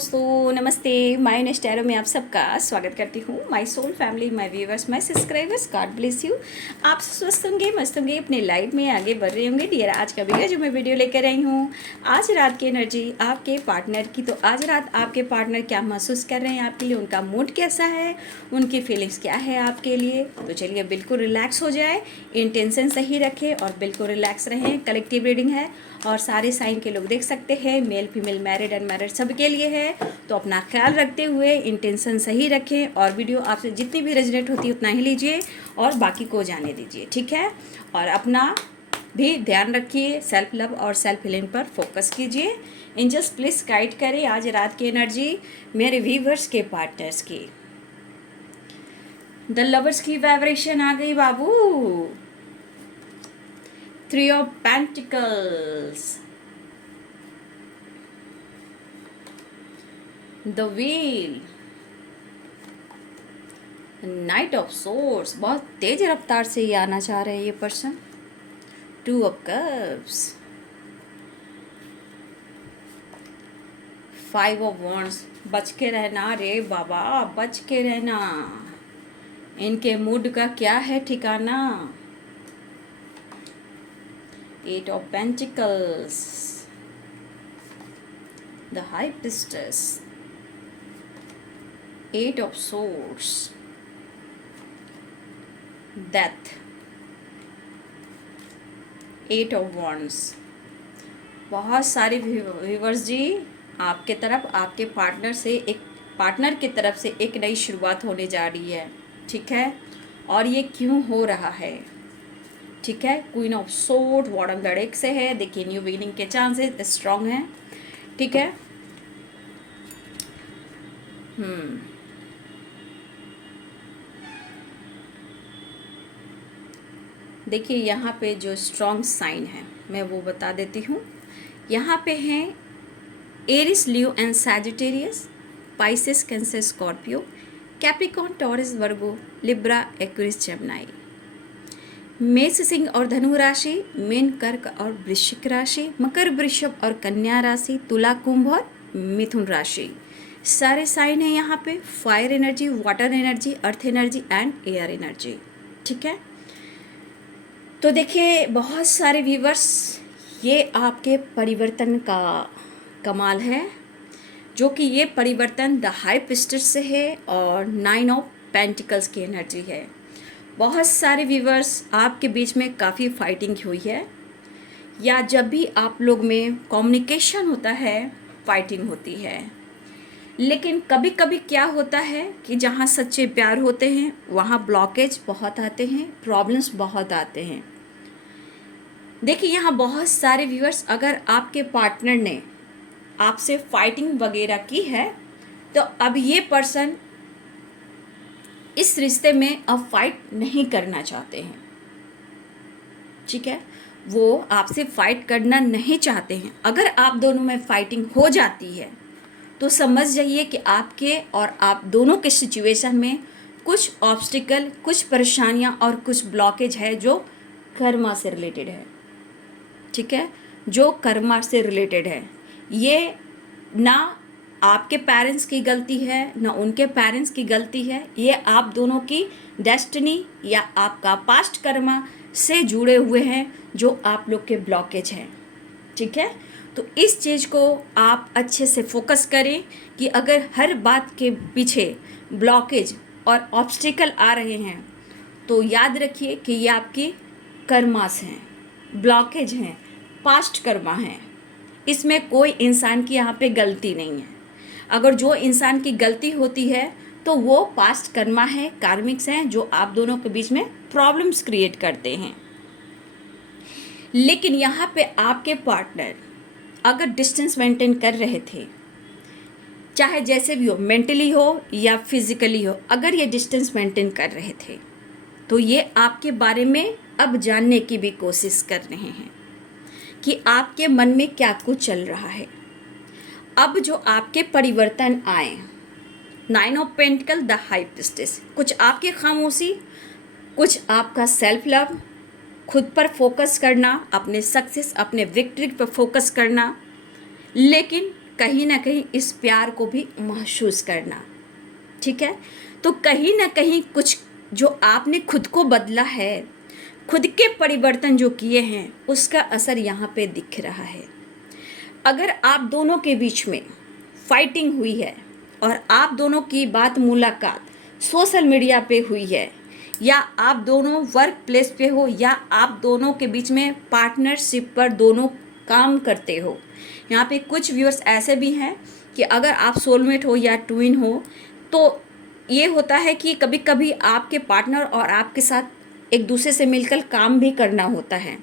दोस्तों, नमस्ते। My next arrow में आप सबका स्वागत करती हूँ। My soul family, my viewers, my subscribers, God bless you. आप स्वस्थ होंगे, मस्त होंगे, अपने लाइफ में आगे बढ़ रहे होंगे। डियर, आज का वीडियो जो मैं वीडियो लेकर आई हूँ, आज रात की एनर्जी आपके पार्टनर की। तो आज रात आपके पार्टनर क्या महसूस कर रहे हैं आपके लिए, उनका मूड कैसा है, उनकी फीलिंग्स क्या है आपके लिए। तो चलिए बिल्कुल रिलैक्स हो जाए, इंटेंशन सही रखें और बिल्कुल रिलैक्स रहें। कलेक्टिव रीडिंग है और सारे साइन के लोग देख सकते हैं, मेल फीमेल, मैरिड अनमैरिड सबके लिए है। तो अपना ख्याल रखते हुए इंटेंशन सही रखें और वीडियो आपसे जितनी भी रेजोनेट होती है उतना ही लीजिए और बाकी को जाने दीजिए, ठीक है। और अपना भी ध्यान रखिए, सेल्फ लव और सेल्फ हीलिंग पर फोकस कीजिए। एंजल्स प्लीज गाइड करें आज रात की एनर्जी मेरे व्यूवर्स के पार्टनर्स की। द लवर्स की वाइब्रेशन आ गई बाबू। Three of Pentacles, the Wheel, Knight of Swords, बहुत तेज रफ्तार से ये आना चाह रहे हैं ये person. Two of Cups, Five of Wands, बच के रहना रे बाबा, बच के रहना। इनके मूड का क्या है ठिकाना। Eight of Pentacles, the High Priestess, Eight of Swords, Death, Eight of Wands। बहुत सारे व्यूवर्स जी आपके तरफ, आपके पार्टनर से एक पार्टनर की तरफ से एक नई शुरुआत होने जा रही है, ठीक है। और ये क्यों हो रहा है, ठीक है। क्वीन ऑफ सोर्ड बॉटम लड़ेक से है। देखिए न्यू बिगिनिंग के चांसेस स्ट्रांग हैं, ठीक है। देखिए यहाँ पे जो स्ट्रांग साइन है मैं वो बता देती हूँ। यहाँ पे हैं Aries, Leo and Sagittarius, Pisces, Cancer, Scorpio, Capricorn, Taurus, Virgo, Libra, Aquarius, Gemini. मेष, सिंह और धनु राशि, मीन, कर्क और वृश्चिक राशि, मकर, वृषभ और कन्या राशि, तुला, कुंभ और मिथुन राशि। सारे साइन है यहाँ पे। Fire energy, water energy, earth energy and air energy, ठीक है। तो देखिए बहुत सारे व्यूवर्स, ये आपके परिवर्तन का कमाल है, जो कि ये परिवर्तन द हाई प्रीस्टेस से है और 9 ऑफ पेंटिकल्स की एनर्जी है। बहुत सारे व्यूवर्स आपके बीच में काफ़ी फाइटिंग हुई है, या जब भी आप लोग में कम्युनिकेशन होता है फाइटिंग होती है। लेकिन कभी कभी क्या होता है कि जहाँ सच्चे प्यार होते हैं वहाँ ब्लॉकेज बहुत आते हैं, प्रॉब्लम्स बहुत आते हैं। देखिए यहाँ बहुत सारे व्यूवर्स, अगर आपके पार्टनर ने आपसे फाइटिंग वगैरह की है तो अब ये पर्सन इस रिश्ते में अब फाइट नहीं करना चाहते हैं, ठीक है। वो आपसे फाइट करना नहीं चाहते हैं। अगर आप दोनों में फाइटिंग हो जाती है तो समझ जाइए कि आपके और आप दोनों के सिचुएशन में कुछ ऑब्स्टिकल, कुछ परेशानियां और कुछ ब्लॉकेज है जो कर्मा से रिलेटेड है, ठीक है। जो कर्मा से रिलेटेड है, ये ना आपके पेरेंट्स की गलती है ना उनके पेरेंट्स की गलती है, ये आप दोनों की डेस्टिनी या आपका पास्ट कर्मा से जुड़े हुए हैं जो आप लोग के ब्लॉकेज हैं, ठीक है। तो इस चीज़ को आप अच्छे से फोकस करें कि अगर हर बात के पीछे ब्लॉकेज और ऑब्स्टिकल आ रहे हैं तो याद रखिए कि ये आपकी कर्मास हैं, ब्लॉकेज हैं, पास्ट कर्मा हैं। इसमें कोई इंसान की यहाँ पे गलती नहीं है। अगर जो इंसान की गलती होती है तो वो पास्ट कर्मा है, कार्मिक्स हैं, जो आप दोनों के बीच में प्रॉब्लम्स क्रिएट करते हैं। लेकिन यहाँ पे आपके पार्टनर अगर डिस्टेंस मेंटेन कर रहे थे, चाहे जैसे भी हो, मेंटली हो या फिजिकली हो, अगर ये डिस्टेंस मेंटेन कर रहे थे तो ये आपके बारे में अब जानने की भी कोशिश कर रहे हैं कि आपके मन में क्या कुछ चल रहा है। अब जो आपके परिवर्तन आए, 9 of pentacle, the high priestess, कुछ आपकी खामोशी, कुछ आपका सेल्फ लव, खुद पर फोकस करना, अपने सक्सेस, अपने विक्ट्री पर फोकस करना। लेकिन कहीं ना कहीं इस प्यार को भी महसूस करना, ठीक है। तो कहीं ना कहीं कुछ जो आपने खुद को बदला है, खुद के परिवर्तन जो किए हैं, उसका असर यहाँ पे दिख रहा है। अगर आप दोनों के बीच में फाइटिंग हुई है और आप दोनों की बात मुलाकात सोशल मीडिया पे हुई है, या आप दोनों वर्क प्लेस पे हो, या आप दोनों के बीच में पार्टनरशिप पर दोनों काम करते हो, यहाँ पे कुछ व्यूअर्स ऐसे भी हैं कि अगर आप सोलमेट हो या ट्विन हो, तो ये होता है कि कभी कभी आपके पार्टनर और आपके साथ एक दूसरे से मिलकर काम भी करना होता है।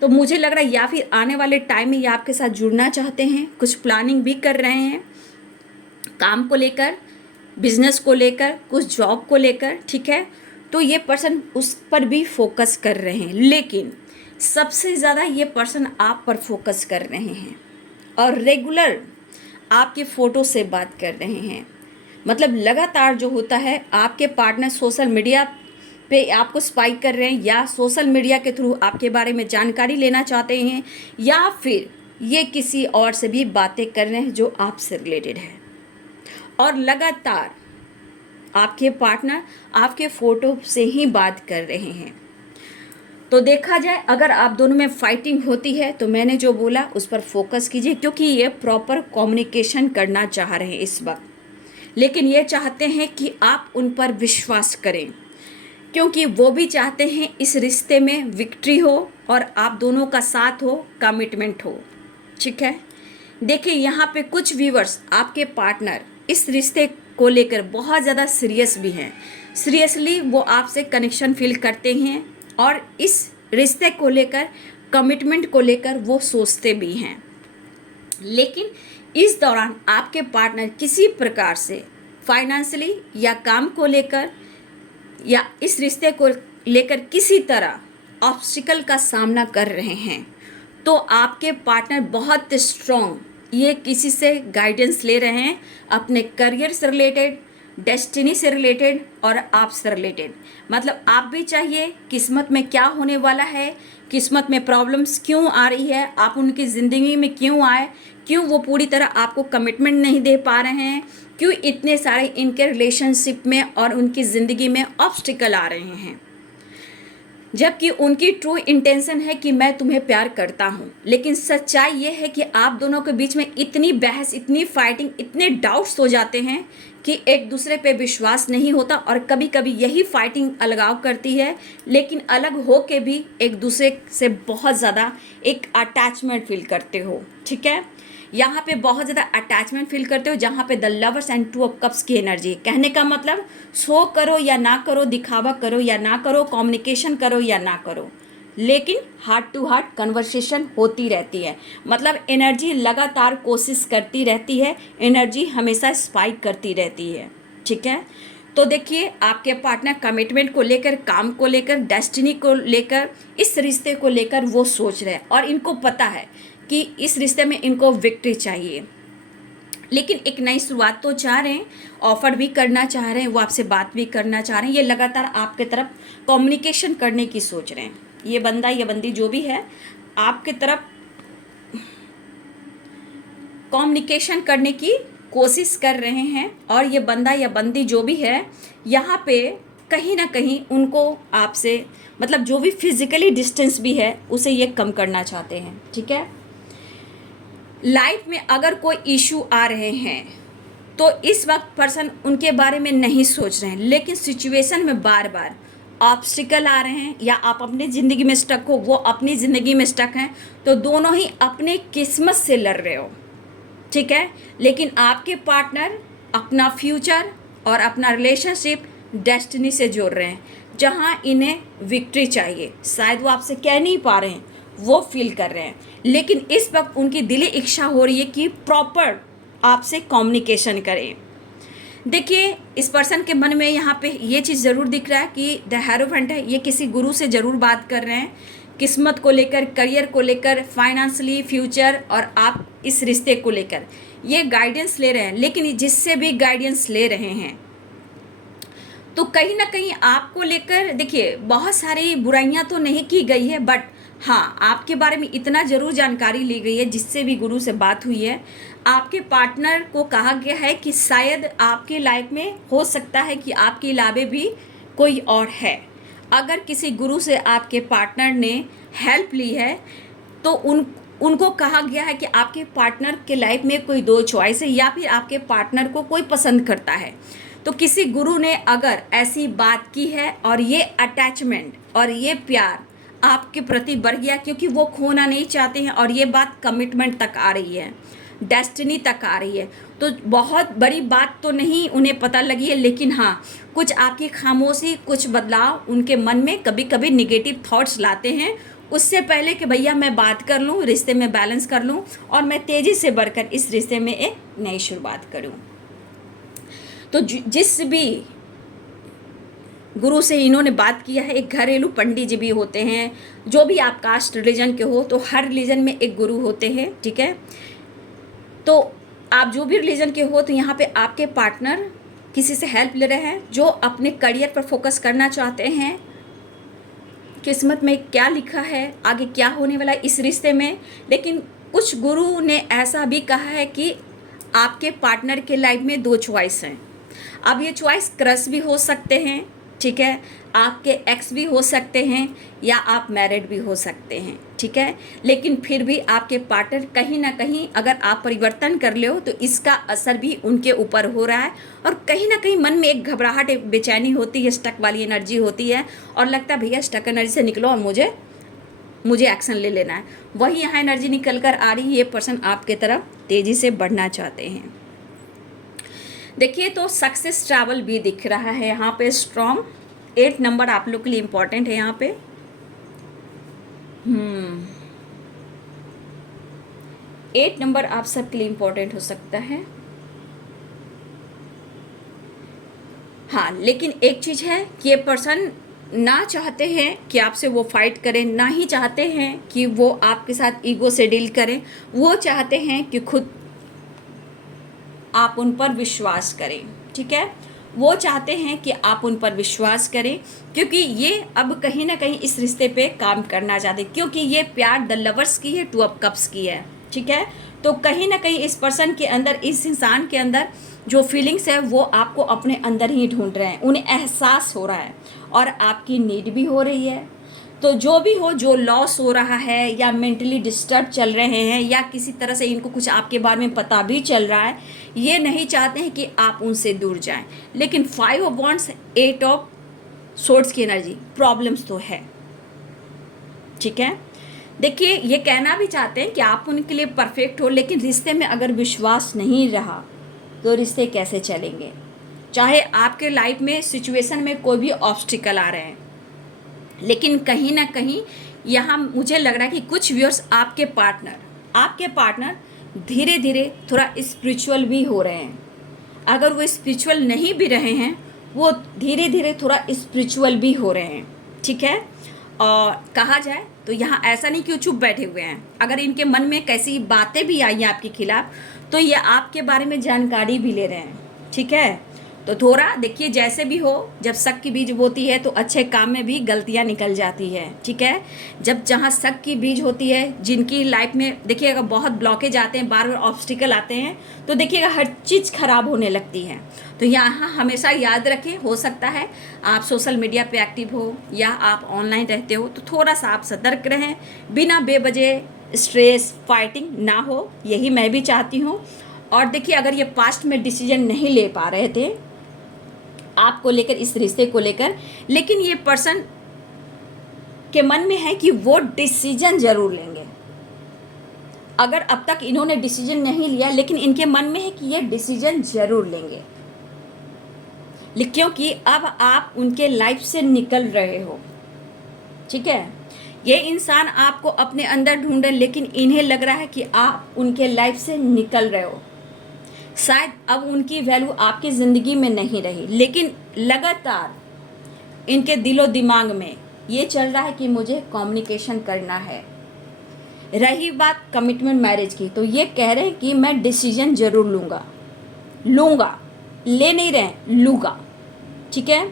तो मुझे लग रहा है या फिर आने वाले टाइम में ये आपके साथ जुड़ना चाहते हैं, कुछ प्लानिंग भी कर रहे हैं काम को लेकर, बिजनेस को लेकर, कुछ जॉब को लेकर, ठीक है। तो ये पर्सन उस पर भी फोकस कर रहे हैं, लेकिन सबसे ज़्यादा ये पर्सन आप पर फोकस कर रहे हैं और रेगुलर आपके फ़ोटो से बात कर रहे हैं। मतलब लगातार जो होता है, आपके पार्टनर सोशल मीडिया पे आपको स्पाई कर रहे हैं, या सोशल मीडिया के थ्रू आपके बारे में जानकारी लेना चाहते हैं, या फिर ये किसी और से भी बातें कर रहे हैं जो आपसे रिलेटेड है। और लगातार आपके पार्टनर आपके फ़ोटो से ही बात कर रहे हैं। तो देखा जाए, अगर आप दोनों में फाइटिंग होती है तो मैंने जो बोला उस पर फोकस कीजिए, क्योंकि ये प्रॉपर कम्युनिकेशन करना चाह रहे हैं इस वक्त, लेकिन ये चाहते हैं कि आप उन पर विश्वास करें, क्योंकि वो भी चाहते हैं इस रिश्ते में विक्ट्री हो और आप दोनों का साथ हो, कमिटमेंट हो, ठीक है। देखिए, यहाँ पे कुछ व्यूअर्स आपके पार्टनर इस रिश्ते को लेकर बहुत ज़्यादा सीरियस भी हैं। सीरियसली वो आपसे कनेक्शन फील करते हैं और इस रिश्ते को लेकर, कमिटमेंट को लेकर वो सोचते भी हैं। लेकिन इस दौरान आपके पार्टनर किसी प्रकार से फाइनेंशियली या काम को लेकर या इस रिश्ते को लेकर किसी तरह ऑब्स्टिकल का सामना कर रहे हैं। तो आपके पार्टनर बहुत स्ट्रॉन्ग, ये किसी से गाइडेंस ले रहे हैं अपने करियर से रिलेटेड, डेस्टिनी से रिलेटेड और आप से रिलेटेड। मतलब आप भी चाहिए किस्मत में क्या होने वाला है, किस्मत में प्रॉब्लम्स क्यों आ रही है, आप उनकी ज़िंदगी में क्यों आए, क्यों वो पूरी तरह आपको कमिटमेंट नहीं दे पा रहे हैं, क्यों इतने सारे इनके रिलेशनशिप में और उनकी ज़िंदगी में ऑब्स्टिकल आ रहे हैं, जबकि उनकी ट्रू इंटेंशन है कि मैं तुम्हें प्यार करता हूँ। लेकिन सच्चाई ये है कि आप दोनों के बीच में इतनी बहस, इतनी फाइटिंग, इतने डाउट्स हो जाते हैं कि एक दूसरे पे विश्वास नहीं होता, और कभी कभी यही फाइटिंग अलगाव करती है। लेकिन अलग हो के भी एक दूसरे से बहुत ज़्यादा एक अटैचमेंट फील करते हो, ठीक है। यहाँ पे बहुत ज़्यादा अटैचमेंट फील करते हो, जहाँ पे the lovers and two of cups की एनर्जी। कहने का मतलब, शो करो या ना करो, दिखावा करो या ना करो, कम्युनिकेशन करो या ना करो, लेकिन हार्ट टू हार्ट कन्वर्सेशन होती रहती है। मतलब एनर्जी लगातार कोशिश करती रहती है, एनर्जी हमेशा स्पाइक करती रहती है, ठीक है। तो देखिए, आपके पार्टनर कमिटमेंट को लेकर, काम को लेकर, डेस्टिनी को लेकर, इस रिश्ते को लेकर वो सोच रहे हैं, और इनको पता है कि इस रिश्ते में इनको विक्ट्री चाहिए। लेकिन एक नई शुरुआत तो चाह रहे हैं, ऑफर भी करना चाह रहे हैं, वो आपसे बात भी करना चाह रहे हैं, ये लगातार आपके तरफ कम्युनिकेशन करने की सोच रहे हैं। ये बंदा या बंदी जो भी है, आपके तरफ कम्युनिकेशन करने की कोशिश कर रहे हैं। और ये बंदा या बंदी जो भी है, यहाँ पे कहीं ना कहीं उनको आपसे, मतलब जो भी फिजिकली डिस्टेंस भी है, उसे ये कम करना चाहते हैं, ठीक है। लाइफ में अगर कोई इशू आ रहे हैं तो इस वक्त पर्सन उनके बारे में नहीं सोच रहे हैं, लेकिन सिचुएशन में बार बार ऑब्स्टिकल आ रहे हैं, या आप अपनी ज़िंदगी में स्टक हो, वो अपनी ज़िंदगी में स्टक हैं, तो दोनों ही अपने किस्मत से लड़ रहे हो, ठीक है। लेकिन आपके पार्टनर अपना फ्यूचर और अपना रिलेशनशिप डेस्टिनी से जोड़ रहे हैं, जहाँ इन्हें विक्ट्री चाहिए। शायद वो आपसे कह नहीं पा रहे हैं, वो फील कर रहे हैं, लेकिन इस वक्त उनकी दिली इच्छा हो रही है कि प्रॉपर आपसे कम्युनिकेशन करें। देखिए, इस पर्सन के मन में यहाँ पे ये चीज़ ज़रूर दिख रहा है कि द हेरोफेंट है, ये किसी गुरु से ज़रूर बात कर रहे हैं, किस्मत को लेकर, करियर को लेकर, फाइनेंशियली, फ्यूचर और आप इस रिश्ते को लेकर ये गाइडेंस ले रहे हैं। लेकिन जिससे भी गाइडेंस ले रहे हैं, तो कहीं ना कहीं आपको लेकर, देखिए, बहुत सारी बुराइयां तो नहीं की गई है, बट हाँ, आपके बारे में इतना ज़रूर जानकारी ली गई है जिससे भी गुरु से बात हुई है। आपके पार्टनर को कहा गया है कि शायद आपके लाइफ में हो सकता है कि आपके अलावे भी कोई और है। अगर किसी गुरु से आपके पार्टनर ने हेल्प ली है तो उनको कहा गया है कि आपके पार्टनर के लाइफ में कोई दो चॉइस है, या फिर आपके पार्टनर को कोई पसंद करता है। तो किसी गुरु ने अगर ऐसी बात की है और ये अटैचमेंट और ये प्यार आपके प्रति बढ़ गया, क्योंकि वो खोना नहीं चाहते हैं और ये बात कमिटमेंट तक आ रही है, डेस्टिनी तक आ रही है। तो बहुत बड़ी बात तो नहीं उन्हें पता लगी है, लेकिन हाँ, कुछ आपकी खामोशी, कुछ बदलाव उनके मन में कभी कभी निगेटिव थॉट्स लाते हैं, उससे पहले कि भैया मैं बात कर लूँ, रिश्ते में बैलेंस कर लूँ और मैं तेज़ी से बढ़कर इस रिश्ते में एक नई शुरुआत करूँ। तो जिस भी गुरु से इन्होंने बात किया है, एक घरेलू पंडित जी भी होते हैं, जो भी आप कास्ट रिलीजन के हो, तो हर रिलीजन में एक गुरु होते हैं, ठीक है। तो आप जो भी रिलीजन के हो, तो यहाँ पे आपके पार्टनर किसी से हेल्प ले रहे हैं जो अपने करियर पर फोकस करना चाहते हैं। किस्मत में क्या लिखा है, आगे क्या होने वाला है इस रिश्ते में। लेकिन कुछ गुरु ने ऐसा भी कहा है कि आपके पार्टनर के लाइफ में दो चॉइस हैं। अब ये चॉइस क्रश भी हो सकते हैं, ठीक है, आपके एक्स भी हो सकते हैं, या आप मैरिड भी हो सकते हैं, ठीक है। लेकिन फिर भी आपके पार्टनर कहीं ना कहीं अगर आप परिवर्तन कर ले हो तो इसका असर भी उनके ऊपर हो रहा है, और कहीं ना कहीं मन में एक घबराहट, एक बेचैनी होती है, स्टक वाली एनर्जी होती है, और लगता है भैया स्टक एनर्जी से निकलो और मुझे एक्शन ले लेना है। वही यहाँ एनर्जी निकल कर आ रही है, ये पर्सन आपके तरफ तेज़ी से बढ़ना चाहते हैं। देखिए, तो सक्सेस ट्रैवल भी दिख रहा है यहाँ पे स्ट्रॉन्ग। 8 नंबर आप लोग के लिए इम्पॉर्टेंट है यहाँ पे। 8 नंबर आप सबके लिए इम्पॉर्टेंट हो सकता है। हाँ, लेकिन एक चीज़ है कि ये पर्सन ना चाहते हैं कि आपसे वो फाइट करें, ना ही चाहते हैं कि वो आपके साथ ईगो से डील करें। वो चाहते हैं कि खुद आप उन पर विश्वास करें, ठीक है। वो चाहते हैं कि आप उन पर विश्वास करें, क्योंकि ये अब कहीं ना कहीं इस रिश्ते पे काम करना चाहते हैं, क्योंकि ये प्यार द लवर्स की है, 2 ऑफ कप्स की है, ठीक है। तो कहीं ना कहीं इस पर्सन के अंदर, इस इंसान के अंदर जो फीलिंग्स है वो आपको अपने अंदर ही ढूंढ रहे हैं, उन्हें एहसास हो रहा है और आपकी नीड भी हो रही है। तो जो भी हो, जो लॉस हो रहा है या मेंटली डिस्टर्ब चल रहे हैं या किसी तरह से इनको कुछ आपके बारे में पता भी चल रहा है, ये नहीं चाहते हैं कि आप उनसे दूर जाएं। लेकिन 5 ऑफ वॉन्ड्स, 8 ऑफ सोर्ड्स की एनर्जी, प्रॉब्लम्स तो है, ठीक है। देखिए, ये कहना भी चाहते हैं कि आप उनके लिए परफेक्ट हो, लेकिन रिश्ते में अगर विश्वास नहीं रहा तो रिश्ते कैसे चलेंगे। चाहे आपके लाइफ में सिचुएशन में कोई भी ऑब्स्टिकल आ रहे हैं, लेकिन कहीं ना कहीं यहाँ मुझे लग रहा है कि कुछ व्यूअर्स आपके पार्टनर धीरे धीरे थोड़ा स्पिरिचुअल भी हो रहे हैं। अगर वो स्पिरिचुअल नहीं भी रहे हैं, वो धीरे धीरे थोड़ा स्पिरिचुअल भी हो रहे हैं, ठीक है। और कहा जाए तो यहाँ ऐसा नहीं कि वो चुप बैठे हुए हैं। अगर इनके मन में कैसी बातें भी आई हैं आपके खिलाफ, तो ये आपके बारे में जानकारी भी ले रहे हैं, ठीक है। तो थोड़ा देखिए, जैसे भी हो, जब शक की बीज होती है तो अच्छे काम में भी गलतियां निकल जाती है, ठीक है। जब जहाँ शक की बीज होती है, जिनकी लाइफ में देखिएगा बहुत ब्लॉकेज आते हैं, बार बार ऑब्स्टिकल आते हैं, तो देखिएगा हर चीज़ खराब होने लगती है। तो यहाँ हमेशा याद रखें, हो सकता है आप सोशल मीडिया पे एक्टिव हो या आप ऑनलाइन रहते हो, तो थोड़ा सा आप सतर्क रहें, बिना बेवजह स्ट्रेस फाइटिंग ना हो, यही मैं भी चाहती हूँ। और देखिए, अगर ये पास्ट में डिसीजन नहीं ले पा रहे थे आपको लेकर, इस रिश्ते को लेकर, लेकिन ये पर्सन के मन में है कि वो डिसीजन जरूर लेंगे। अगर अब तक इन्होंने डिसीजन नहीं लिया, लेकिन इनके मन में है कि ये डिसीजन जरूर लेंगे, क्योंकि अब आप उनके लाइफ से निकल रहे हो, ठीक है। ये इंसान आपको अपने अंदर ढूंढ रहे, लेकिन इन्हें लग रहा है कि आप उनके लाइफ से निकल रहे हो। शायद अब उनकी वैल्यू आपकी ज़िंदगी में नहीं रही, लेकिन लगातार इनके दिलो दिमाग में ये चल रहा है कि मुझे कम्युनिकेशन करना है। रही बात कमिटमेंट मैरिज की, तो ये कह रहे हैं कि मैं डिसीजन ज़रूर लूँगा, ले नहीं रहे, लूँगा, ठीक है।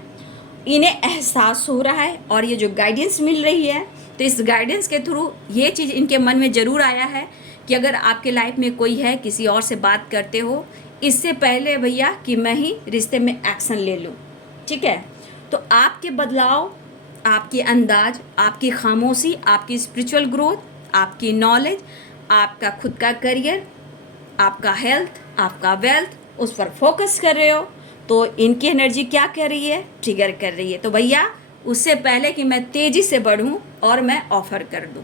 इन्हें एहसास हो रहा है, और ये जो गाइडेंस मिल रही है तो इस गाइडेंस के थ्रू ये चीज़ इनके मन में ज़रूर आया है कि अगर आपके लाइफ में कोई है, किसी और से बात करते हो, इससे पहले भैया कि मैं ही रिश्ते में एक्शन ले लूँ। ठीक है, तो आपके बदलाव, आपके अंदाज, आपकी खामोशी, आपकी स्पिरिचुअल ग्रोथ, आपकी नॉलेज, आपका खुद का करियर, आपका हेल्थ, आपका वेल्थ, उस पर फोकस कर रहे हो, तो इनकी एनर्जी क्या कर रही है, ट्रिगर कर रही है। तो भैया उससे पहले कि मैं तेज़ी से बढ़ूं और मैं ऑफर कर दूं।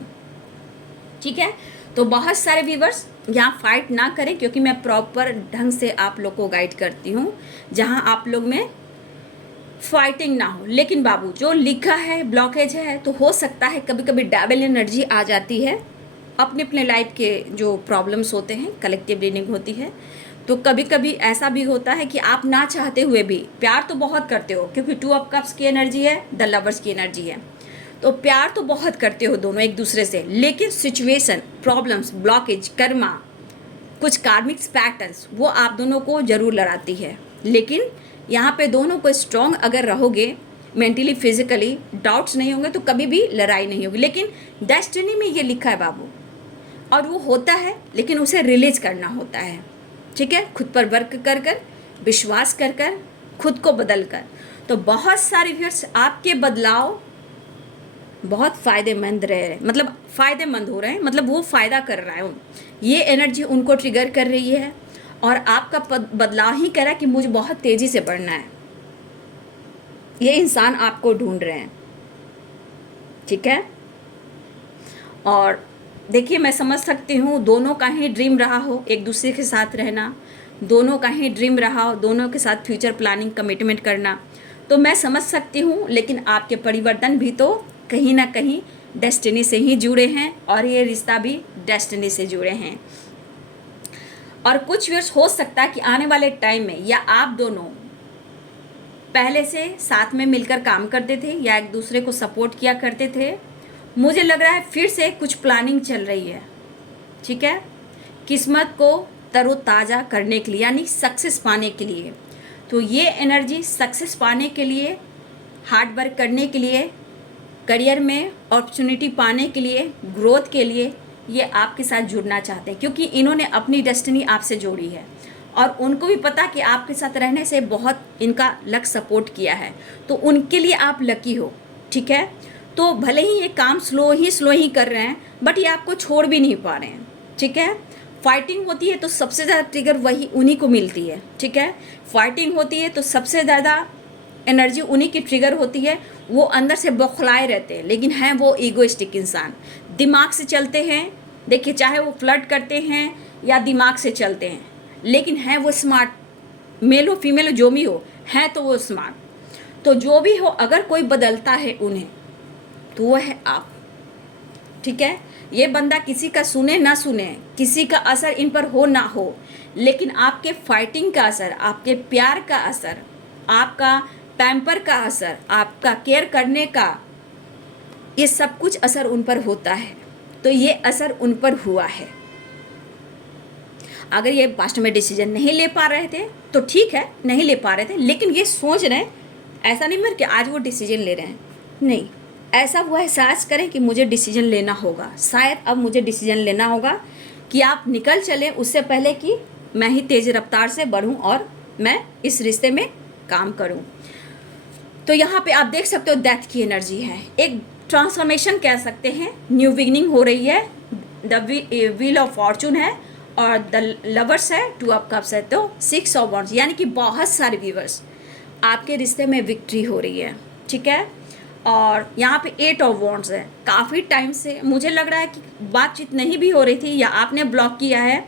ठीक है, तो बहुत सारे व्यूवर्स यहाँ फाइट ना करें, क्योंकि मैं प्रॉपर ढंग से आप लोग को गाइड करती हूँ जहाँ आप लोग में फाइटिंग ना हो। लेकिन बाबू जो लिखा है ब्लॉकेज है, तो हो सकता है कभी कभी डबल एनर्जी आ जाती है। अपने अपने लाइफ के जो प्रॉब्लम्स होते हैं, कलेक्टिव रीडिंग होती है, तो कभी कभी ऐसा भी होता है कि आप ना चाहते हुए भी प्यार तो बहुत करते हो, क्योंकि 2 ऑफ कप्स की एनर्जी है, द लवर्स की एनर्जी है, तो प्यार तो बहुत करते हो दोनों एक दूसरे से, लेकिन सिचुएशन, प्रॉब्लम्स, ब्लॉकेज, कर्मा, कुछ कार्मिक्स पैटर्न्स, वो आप दोनों को ज़रूर लड़ाती है। लेकिन यहाँ पे दोनों को स्ट्रॉन्ग अगर रहोगे, मेंटली फिजिकली, डाउट्स नहीं होंगे, तो कभी भी लड़ाई नहीं होगी। लेकिन डेस्टिनी में ये लिखा है बाबू, और वो होता है, लेकिन उसे रिलीज करना होता है। ठीक है, खुद पर वर्क कर कर, विश्वास कर कर, खुद को बदल कर। तो बहुत सारे व्यूअर्स आपके बदलाव बहुत फ़ायदेमंद रह रहे, मतलब फ़ायदेमंद हो रहे हैं, मतलब वो फ़ायदा कर रहा है, ये एनर्जी उनको ट्रिगर कर रही है, और आपका बदलाव ही कह रहा है कि मुझे बहुत तेज़ी से बढ़ना है। ये इंसान आपको ढूंढ रहे हैं। ठीक है, और देखिए मैं समझ सकती हूँ दोनों का ही ड्रीम रहा हो एक दूसरे के साथ रहना, दोनों का ही ड्रीम रहा हो दोनों के साथ फ्यूचर प्लानिंग, कमिटमेंट करना, तो मैं समझ सकती हूँ। लेकिन आपके परिवर्तन भी तो कहीं ना कहीं डेस्टिनी से ही जुड़े हैं, और ये रिश्ता भी डेस्टिनी से जुड़े हैं। और कुछ व्यूअर्स हो सकता है कि आने वाले टाइम में या आप दोनों पहले से साथ में मिलकर काम करते थे या एक दूसरे को सपोर्ट किया करते थे, मुझे लग रहा है फिर से कुछ प्लानिंग चल रही है। ठीक है, किस्मत को तरोताज़ा करने के लिए, यानी सक्सेस पाने के लिए। तो ये एनर्जी सक्सेस पाने के लिए, हार्ड वर्क करने के लिए, करियर में अपॉर्चुनिटी पाने के लिए, ग्रोथ के लिए ये आपके साथ जुड़ना चाहते हैं, क्योंकि इन्होंने अपनी डेस्टिनी आपसे जोड़ी है, और उनको भी पता कि आपके साथ रहने से बहुत इनका लक सपोर्ट किया है, तो उनके लिए आप लकी हो। ठीक है, तो भले ही ये काम स्लो ही कर रहे हैं, बट ये आपको छोड़ भी नहीं पा रहे हैं। ठीक है, फाइटिंग होती है तो सबसे ज़्यादा ट्रिगर वही उन्हीं को मिलती है। ठीक है, फाइटिंग होती है तो सबसे ज़्यादा एनर्जी उन्हीं की ट्रिगर होती है। वो अंदर से बौखलाए रहते हैं, लेकिन हैं वो ईगोइस्टिक इंसान, दिमाग से चलते हैं। देखिए, चाहे वो फ्लर्ट करते हैं या दिमाग से चलते हैं, लेकिन हैं वो स्मार्ट, मेल हो फीमेल हो जो भी हो, हैं तो वो स्मार्ट। तो जो भी हो, अगर कोई बदलता है उन्हें, तो वो है आप। ठीक है, ये बंदा किसी का सुने ना सुने, किसी का असर इन पर हो ना हो, लेकिन आपके फाइटिंग का असर, आपके प्यार का असर, आपका पैम्पर का असर, आपका केयर करने का, ये सब कुछ असर उन पर होता है। तो ये असर उन पर हुआ है। अगर ये पास्ट में डिसीजन नहीं ले पा रहे थे तो ठीक है, नहीं ले पा रहे थे, लेकिन ये सोच रहे हैं, ऐसा नहीं कि आज वो डिसीजन ले रहे हैं, नहीं, ऐसा वो एहसास करें कि मुझे डिसीजन लेना होगा, शायद अब मुझे डिसीजन लेना होगा कि आप निकल चलें उससे पहले कि मैं ही तेज़ रफ्तार से बढ़ूं और मैं इस रिश्ते में काम करूं। तो यहाँ पे आप देख सकते हो डेथ की एनर्जी है, एक ट्रांसफॉर्मेशन कह सकते हैं, न्यू बिगनिंग हो रही है, द व्हील ऑफ फॉर्चून है, और द लवर्स है, 2 ऑफ कप्स है, तो 6 ऑफ वॉन्ड्स, यानी कि बहुत सारे व्यूवर्स आपके रिश्ते में विक्ट्री हो रही है। ठीक है, और यहाँ पे 8 ऑफ वॉन्ड्स है। काफ़ी टाइम से मुझे लग रहा है कि बातचीत नहीं भी हो रही थी या आपने ब्लॉक किया है,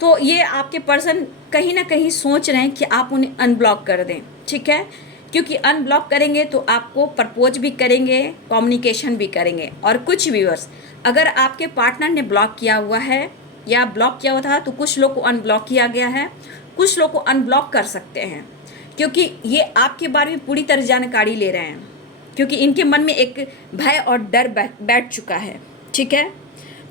तो ये आपके पर्सन कहीं ना कहीं सोच रहे हैं कि आप उन्हें अनब्लॉक कर दें। ठीक है, क्योंकि अनब्लॉक करेंगे तो आपको प्रपोज भी करेंगे, कम्युनिकेशन भी करेंगे। और कुछ व्यूअर्स, अगर आपके पार्टनर ने ब्लॉक किया हुआ है या ब्लॉक किया हुआ था, तो कुछ लोग को अनब्लॉक किया गया है, कुछ लोग को अनब्लॉक कर सकते हैं, क्योंकि ये आपके बारे में पूरी तरह जानकारी ले रहे हैं, क्योंकि इनके मन में एक भय और डर बैठ चुका है। ठीक है,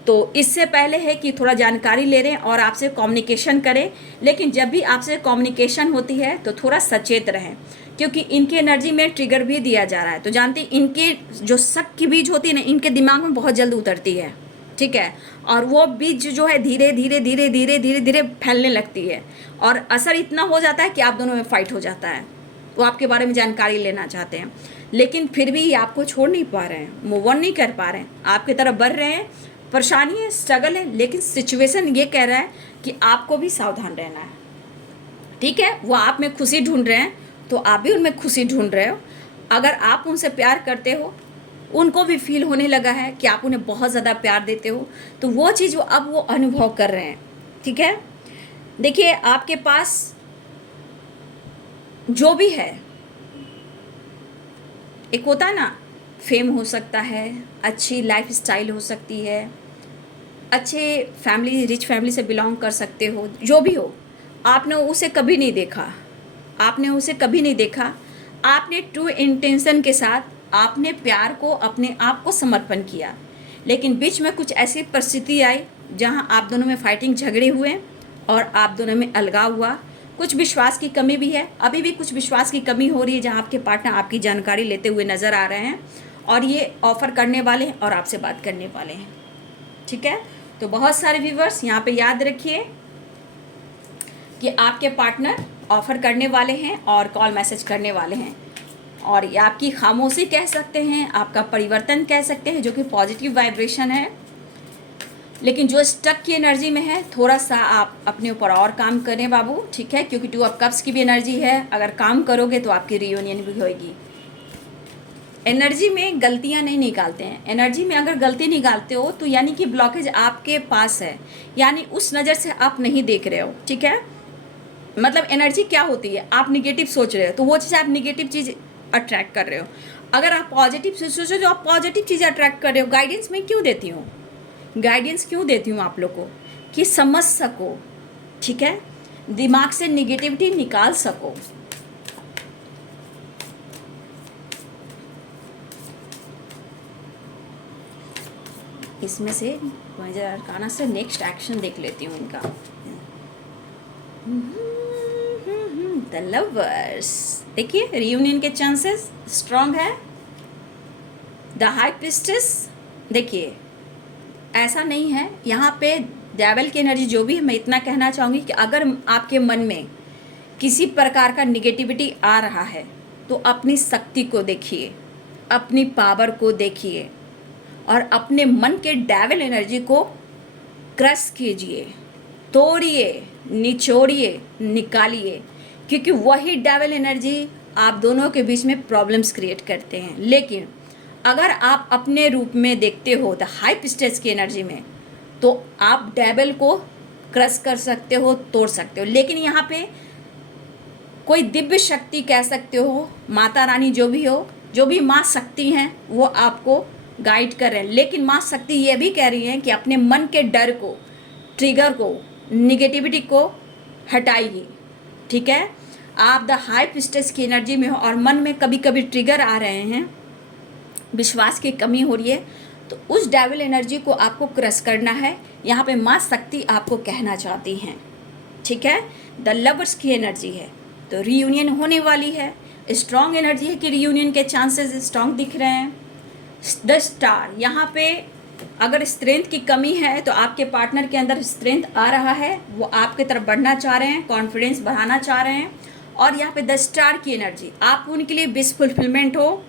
तो इससे पहले है कि थोड़ा जानकारी ले रहे हैं और आपसे कम्युनिकेशन करें, लेकिन जब भी आपसे कम्युनिकेशन होती है तो थोड़ा सचेत रहें, क्योंकि इनकी एनर्जी में ट्रिगर भी दिया जा रहा है। तो जानते हैं इनके जो शक की बीज होती है ना, इनके दिमाग में बहुत जल्द उतरती है, ठीक है, और वो बीज जो है धीरे धीरे धीरे धीरे धीरे धीरे फैलने लगती है और असर इतना हो जाता है कि आप दोनों में फाइट हो जाता है। वो आपके बारे में जानकारी लेना चाहते हैं, लेकिन फिर भी ये आपको छोड़ नहीं पा रहे हैं, मूव ऑन नहीं कर पा रहे हैं, आपकी तरफ बढ़ रहे हैं। परेशानी है, स्ट्रगल है, लेकिन सिचुएशन ये कह रहा है कि आपको भी सावधान रहना है, ठीक है। वो आप में खुशी ढूंढ रहे हैं तो आप भी उनमें खुशी ढूंढ रहे हो। अगर आप उनसे प्यार करते हो, उनको भी फील होने लगा है कि आप उन्हें बहुत ज़्यादा प्यार देते हो, तो वो चीज़ अब वो अनुभव कर रहे हैं, ठीक है। देखिए आपके पास जो भी है, एक होता है ना, फेम हो सकता है, अच्छी लाइफ स्टाइल हो सकती है, अच्छे फैमिली, रिच फैमिली से बिलोंग कर सकते हो, जो भी हो, आपने उसे कभी नहीं देखा, आपने उसे कभी नहीं देखा। आपने ट्रू इंटेंशन के साथ आपने प्यार को, अपने आप को समर्पण किया, लेकिन बीच में कुछ ऐसी परिस्थिति आई जहां आप दोनों में फाइटिंग, झगड़े हुए और आप दोनों में अलगाव हुआ। कुछ विश्वास की कमी भी है, अभी भी कुछ विश्वास की कमी हो रही है, जहां आपके पार्टनर आपकी जानकारी लेते हुए नज़र आ रहे हैं और ये ऑफ़र करने वाले हैं और आपसे बात करने वाले हैं, ठीक है। तो बहुत सारे व्यूवर्स यहाँ पे याद रखिए कि आपके पार्टनर ऑफ़र करने वाले हैं और कॉल मैसेज करने वाले हैं, और ये आपकी खामोशी कह सकते हैं, आपका परिवर्तन कह सकते हैं, जो कि पॉजिटिव वाइब्रेशन है। लेकिन जो स्टक की एनर्जी में है, थोड़ा सा आप अपने ऊपर और काम करें बाबू, ठीक है, क्योंकि 2 ऑफ कप्स की भी एनर्जी है। अगर काम करोगे तो आपकी रियूनियन भी होगी। एनर्जी में गलतियां नहीं निकालते हैं, एनर्जी में अगर गलती निकालते हो तो यानी कि ब्लॉकेज आपके पास है, यानी उस नज़र से आप नहीं देख रहे हो, ठीक है। मतलब एनर्जी क्या होती है, आप निगेटिव सोच रहे हो तो वो चीज़, आप निगेटिव चीज़ अट्रैक्ट कर रहे हो। अगर आप पॉजिटिव सोच रहे हो तो आप पॉजिटिव चीज़ अट्रैक्ट कर रहे हो। गाइडेंस मैं क्यों देती हूँ, गाइडेंस क्यों देती हूँ आप लोग को, कि समझ सको, ठीक है, दिमाग से निगेटिविटी निकाल सको। इसमें से मेजर अरकाना से नेक्स्ट एक्शन देख लेती हूँ इनका। द लवर्स, देखिए रियूनियन के चांसेस स्ट्रांग है। द हाई प्रीस्टेस, देखिए ऐसा नहीं है, यहाँ पे डेविल की एनर्जी जो भी है, मैं इतना कहना चाहूँगी कि अगर आपके मन में किसी प्रकार का निगेटिविटी आ रहा है तो अपनी शक्ति को देखिए, अपनी पावर को देखिए और अपने मन के डेविल एनर्जी को क्रश कीजिए, तोड़िए, निचोड़िए, निकालिए, क्योंकि वही डेविल एनर्जी आप दोनों के बीच में प्रॉब्लम्स क्रिएट करते हैं। लेकिन अगर आप अपने रूप में देखते हो द हाई प्रीस्टेस की एनर्जी में, तो आप डेविल को क्रश कर सकते हो, तोड़ सकते हो। लेकिन यहाँ पे कोई दिव्य शक्ति कह सकते हो, माता रानी जो भी हो, जो भी माँ शक्ति हैं, वो आपको गाइड कर रहे हैं। लेकिन माँ शक्ति ये भी कह रही हैं कि अपने मन के डर को, ट्रिगर को, निगेटिविटी को हटाइए, ठीक है। आप द हाई प्रीस्टेस की एनर्जी में हो और मन में कभी कभी ट्रिगर आ रहे हैं, विश्वास की कमी हो रही है, तो उस डेविल एनर्जी को आपको क्रश करना है। यहाँ पे माँ शक्ति आपको कहना चाहती हैं, ठीक है। द लवर्स की एनर्जी है, तो रीयूनियन होने वाली है। स्ट्रॉन्ग एनर्जी है कि रीयूनियन के चांसेस स्ट्रॉन्ग दिख रहे हैं। द स्टार, यहाँ पे अगर स्ट्रेंथ की कमी है तो आपके पार्टनर के अंदर स्ट्रेंथ आ रहा है, वो आपके तरफ बढ़ना चाह रहे हैं, कॉन्फिडेंस बढ़ाना चाह रहे हैं। और यहाँ पे द स्टार की एनर्जी, आप उनके लिए विश फुलफिलमेंट हो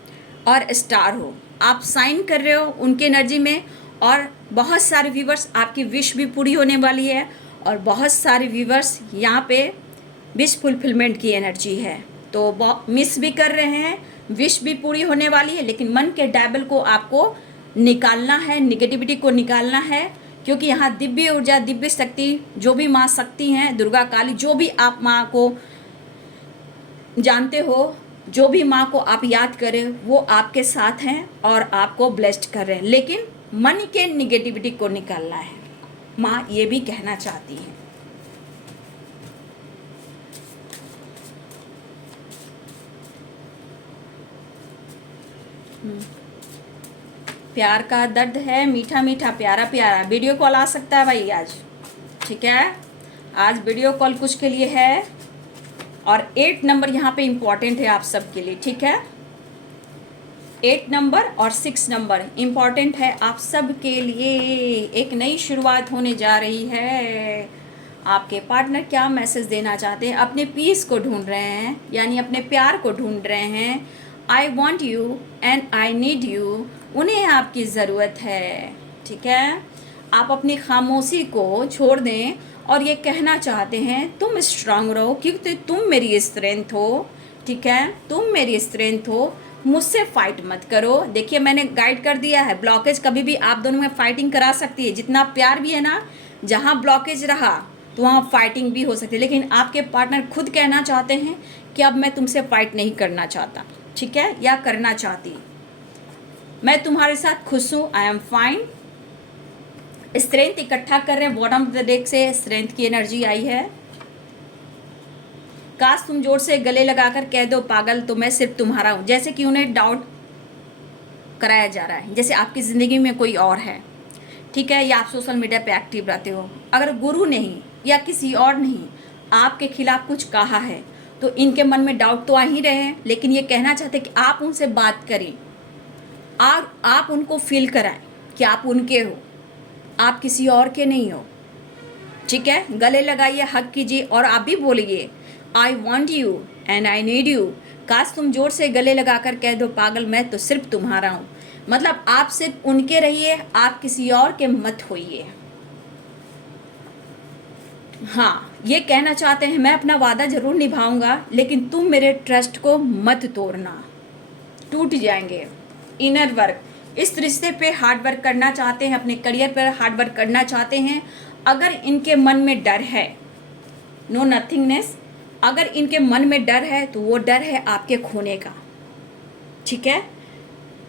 और स्टार हो, आप साइन कर रहे हो उनकी एनर्जी में। और बहुत सारे व्यूवर्स आपकी विश भी पूरी होने वाली है, और बहुत सारे व्यूवर्स यहाँ पे विश फुलफिलमेंट की एनर्जी है, तो मिस भी कर रहे हैं, विश भी पूरी होने वाली है। लेकिन मन के डेविल को आपको निकालना है, निगेटिविटी को निकालना है, क्योंकि यहाँ दिव्य ऊर्जा, दिव्य शक्ति, जो भी माँ शक्ति हैं, दुर्गा काली, जो भी आप माँ को जानते हो, जो भी माँ को आप याद करें, वो आपके साथ हैं और आपको ब्लेस्ड कर रहे हैं। लेकिन मन के निगेटिविटी को निकालना है, माँ ये भी कहना चाहती हैं। प्यार का दर्द है, मीठा मीठा, प्यारा प्यारा। वीडियो कॉल आ सकता है भाई आज, ठीक है। आज वीडियो कॉल कुछ के लिए है, और 8 नंबर यहाँ पे इम्पॉर्टेंट है आप सबके लिए, ठीक है। 8 नंबर और 6 नंबर इम्पॉर्टेंट है आप सब के लिए। एक नई शुरुआत होने जा रही है। आपके पार्टनर क्या मैसेज देना चाहते हैं? अपने पीस को ढूंढ रहे हैं, यानी अपने प्यार को ढूंढ रहे हैं। I want you and I need you, उन्हें आपकी ज़रूरत है, ठीक है। आप अपनी खामोशी को छोड़ दें और ये कहना चाहते हैं तुम स्ट्रांग रहो, क्योंकि तुम मेरी स्ट्रेंथ हो, ठीक है। तुम मेरी स्ट्रेंथ हो, मुझसे फाइट मत करो। देखिए मैंने गाइड कर दिया है, ब्लॉकेज कभी भी आप दोनों में फाइटिंग करा सकती है। जितना प्यार भी है ना, जहाँ ब्लॉकेज रहा तो वहाँ फाइटिंग भी हो सकती है, लेकिन आपके पार्टनर खुद कहना चाहते हैं कि अब मैं तुमसे फाइट नहीं करना चाहता, ठीक है, या करना चाहती। मैं तुम्हारे साथ खुश हूँ, आई एम फाइन। स्ट्रेंथ इकट्ठा कर रहे हैं, बॉटम ऑफ द डेक से स्ट्रेंथ की एनर्जी आई है। काश तुम जोर से गले लगाकर कह दो पागल तो मैं सिर्फ तुम्हारा हूँ, जैसे कि उन्हें डाउट कराया जा रहा है, जैसे आपकी ज़िंदगी में कोई और है, ठीक है, या आप सोशल मीडिया पे एक्टिव रहते हो। अगर गुरु नहीं या किसी और नहीं आपके खिलाफ कुछ कहा है तो इनके मन में डाउट तो आ ही रहे हैं, लेकिन ये कहना चाहते हैं कि आप उनसे बात करें और आप उनको फील कराएं कि आप उनके हो, आप किसी और के नहीं हो, ठीक है। गले लगाइए, हक कीजिए और आप भी बोलिए I want you and I need you. काश तुम जोर से गले लगाकर कह दो पागल मैं तो सिर्फ तुम्हारा हूँ। मतलब आप सिर्फ उनके रहिए, आप किसी और के मत होइए। हाँ, ये कहना चाहते हैं मैं अपना वादा जरूर निभाऊंगा, लेकिन तुम मेरे ट्रस्ट को मत तोड़ना, टूट जाएंगे। इनर वर्क, इस रिश्ते पे हार्ड वर्क करना चाहते हैं, अपने करियर पर हार्ड वर्क करना चाहते हैं। अगर इनके मन में डर है, नो नथिंगनेस, अगर इनके मन में डर है तो वो डर है आपके खोने का, ठीक है।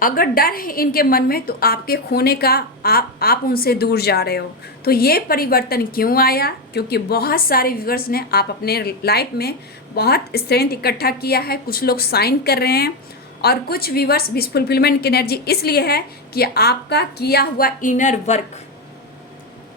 अगर डर है इनके मन में तो आपके खोने का, आप उनसे दूर जा रहे हो। तो ये परिवर्तन क्यों आया? क्योंकि बहुत सारे व्यूअर्स ने आप अपने लाइफ में बहुत स्ट्रेंथ इकट्ठा किया है, कुछ लोग साइन कर रहे हैं और कुछ व्यूअर्स विश फुलफिलमेंट की एनर्जी इसलिए है कि आपका किया हुआ इनर वर्क,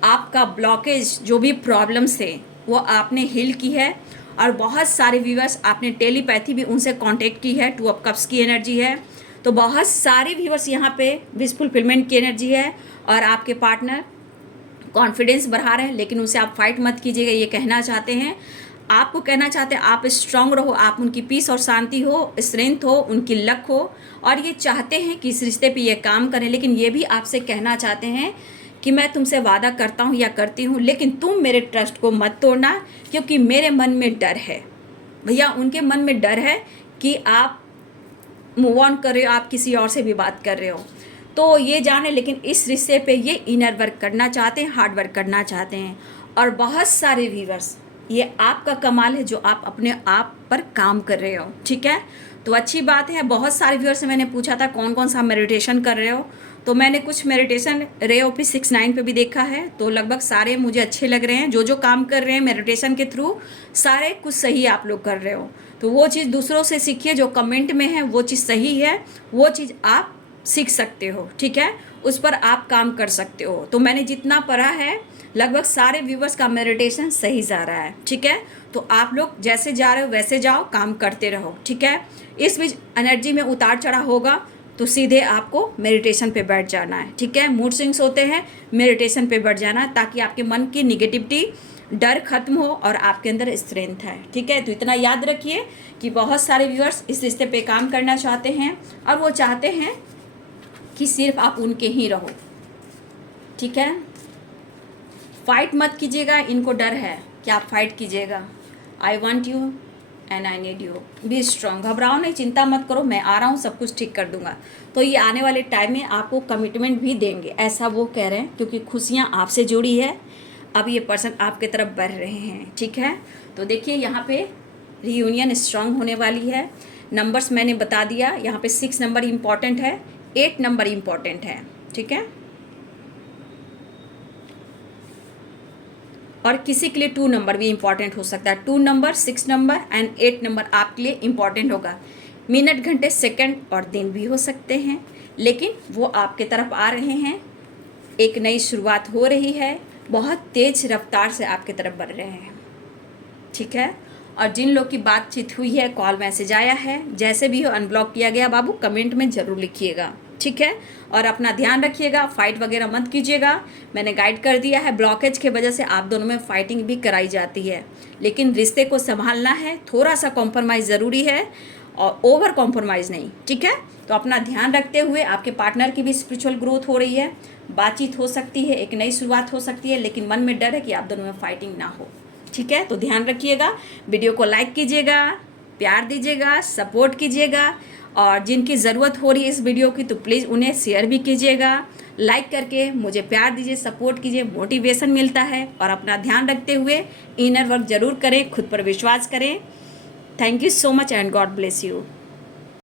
आपका ब्लॉकेज, जो भी प्रॉब्लम्स थे वो आपने हील की है। और बहुत सारे व्यूअर्स आपने टेलीपैथी भी उनसे कांटेक्ट की है, 2 ऑफ कप्स की एनर्जी है। तो बहुत सारे व्यूअर्स यहाँ पे विश फुलफिलमेंट की एनर्जी है और आपके पार्टनर कॉन्फिडेंस बढ़ा रहे हैं, लेकिन उनसे आप फाइट मत कीजिएगा, ये कहना चाहते हैं। आपको कहना चाहते हैं आप स्ट्रांग रहो, आप उनकी पीस और शांति हो, स्ट्रेंथ हो, उनकी लक हो, और ये चाहते हैं कि इस रिश्ते पे ये काम करें। लेकिन ये भी आपसे कहना चाहते हैं कि मैं तुमसे वादा करता हूँ या करती हूँ, लेकिन तुम मेरे ट्रस्ट को मत तोड़ना, क्योंकि मेरे मन में डर है। भैया उनके मन में डर है कि आप मूव ऑन कर रहे हो, आप किसी और से भी बात कर रहे हो, तो ये जाने, लेकिन इस रिश्ते पे ये इनर वर्क करना चाहते हैं, हार्ड वर्क करना चाहते हैं। और बहुत सारे व्यूअर्स, ये आपका कमाल है जो आप अपने आप पर काम कर रहे हो, ठीक है। तो अच्छी बात है। बहुत सारे व्यूअर्स से मैंने पूछा था कौन कौन सा मेडिटेशन कर रहे हो, तो मैंने कुछ मेडिटेशन रे ओपी 69 पे भी देखा है, तो लगभग सारे मुझे अच्छे लग रहे हैं। जो जो काम कर रहे हैं मेडिटेशन के थ्रू, सारे कुछ सही आप लोग कर रहे हो। तो वो चीज़ दूसरों से सीखिए, जो कमेंट में है वो चीज़ सही है, वो चीज़ आप सीख सकते हो, ठीक है, उस पर आप काम कर सकते हो। तो मैंने जितना पढ़ा है लगभग सारे व्यूवर्स का मेडिटेशन सही जा रहा है, ठीक है। तो आप लोग जैसे जा रहे हो वैसे जाओ, काम करते रहो, ठीक है। इस बीच एनर्जी में उतार चढ़ाव होगा तो सीधे आपको मेडिटेशन पे बैठ जाना है, ठीक है। मूड स्विंग्स होते हैं, मेडिटेशन पे बैठ जाना, ताकि आपके मन की निगेटिविटी, डर खत्म हो और आपके अंदर स्ट्रेंथ है, ठीक है। तो इतना याद रखिए कि बहुत सारे व्यूअर्स इस रिश्ते पे काम करना चाहते हैं और वो चाहते हैं कि सिर्फ आप उनके ही रहो, ठीक है। फाइट मत कीजिएगा, इनको डर है कि आप फाइट कीजिएगा। I want you and I need you, be strong, घबराओ नहीं, चिंता मत करो, मैं आ रहा हूँ, सब कुछ ठीक कर दूंगा। तो ये आने वाले टाइम में आपको कमिटमेंट भी देंगे, ऐसा वो कह रहे हैं, क्योंकि खुशियाँ आपसे जुड़ी है। अब ये पर्सन आपके तरफ बढ़ रहे हैं, ठीक है। तो देखिए यहाँ पे रीयूनियन स्ट्रांग होने वाली है। नंबर्स मैंने बता दिया, यहाँ पे 6 नंबर इम्पॉर्टेंट है, 8 नंबर इम्पॉर्टेंट है, ठीक है। और किसी के लिए 2 नंबर भी इम्पॉर्टेंट हो सकता है। 2 नंबर, 6 नंबर एंड 8 नंबर आपके लिए इम्पॉर्टेंट होगा। मिनट, घंटे, सेकंड और दिन भी हो सकते हैं, लेकिन वो आपके तरफ आ रहे हैं। एक नई शुरुआत हो रही है, बहुत तेज रफ्तार से आपके तरफ बढ़ रहे हैं, ठीक है। और जिन लोग की बातचीत हुई है, कॉल मैसेज आया है, जैसे भी हो अनब्लॉक किया गया, बाबू कमेंट में ज़रूर लिखिएगा, ठीक है। और अपना ध्यान रखिएगा, फाइट वगैरह मत कीजिएगा। मैंने गाइड कर दिया है, ब्लॉकेज की वजह से आप दोनों में फाइटिंग भी कराई जाती है, लेकिन रिश्ते को संभालना है, थोड़ा सा कॉम्प्रोमाइज़ ज़रूरी है और ओवर कॉम्प्रोमाइज़ नहीं, ठीक है। तो अपना ध्यान रखते हुए, आपके पार्टनर की भी स्पिरिचुअल ग्रोथ हो रही है, बातचीत हो सकती है, एक नई शुरुआत हो सकती है, लेकिन मन में डर है कि आप दोनों में फाइटिंग ना हो, ठीक है। तो ध्यान रखिएगा, वीडियो को लाइक कीजिएगा, प्यार दीजिएगा, सपोर्ट कीजिएगा, और जिनकी ज़रूरत हो रही है इस वीडियो की तो प्लीज़ उन्हें शेयर भी कीजिएगा। लाइक करके मुझे प्यार दीजिए, सपोर्ट कीजिए, मोटिवेशन मिलता है। और अपना ध्यान रखते हुए इनर वर्क ज़रूर करें, खुद पर विश्वास करें। Thank you so much and God bless you.